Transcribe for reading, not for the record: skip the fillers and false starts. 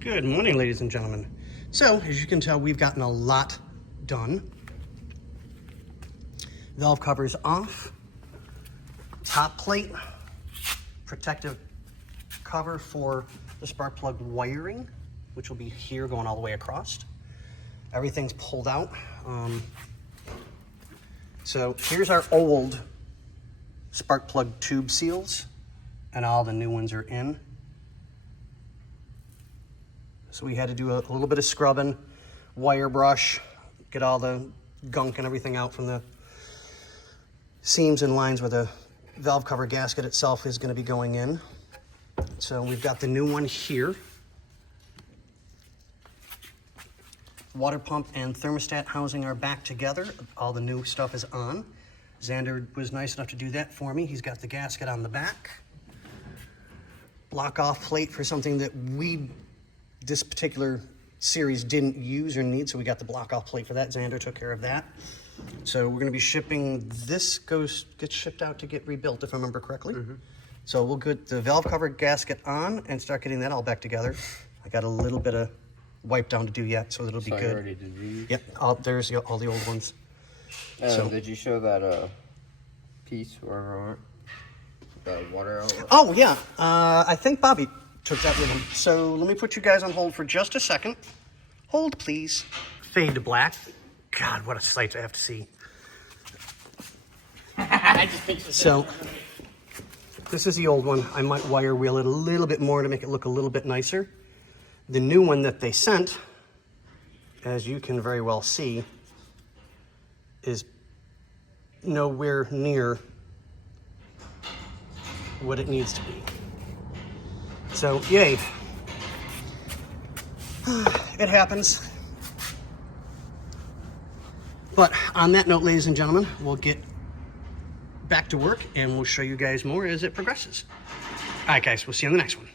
Good morning, ladies and gentlemen. So, as you can tell, we've gotten a lot done. Valve covers off, top plate, protective cover for the spark plug wiring, which will be here going all the way across. Everything's pulled out. So here's our old spark plug tube seals, and all the new ones are in. So we had to do a little bit of scrubbing, wire brush, get all the gunk and everything out from the seams and lines where the valve cover gasket itself is going to be going in. So we've got the new one here. Water pump and thermostat housing are back together. All the new stuff is on. Xander was nice enough to do that for me. He's got the gasket on the back. Block off plate for something that this particular series didn't use or need, so we got the block off plate for that. Xander took care of that. So we're gonna be shipping, this gets shipped out to get rebuilt, if I remember correctly. So we'll get the valve cover gasket on and start getting that all back together. I got a little bit of wipe down to do yet, so it'll be good. Already did these? Yep, there's all the old ones. Did you show that piece wherever I went? The water outlet? Oh yeah, I think Bobby took that with him. So let me put you guys on hold for just a second. Hold, please. Fade to black. God, what a sight to have to see. So this is the old one. I might wire wheel it a little bit more to make it look a little bit nicer. The new one that they sent, as you can very well see, is nowhere near what it needs to be. So, yay. It happens. But on that note, ladies and gentlemen, we'll get back to work and we'll show you guys more as it progresses. All right, guys, we'll see you on the next one.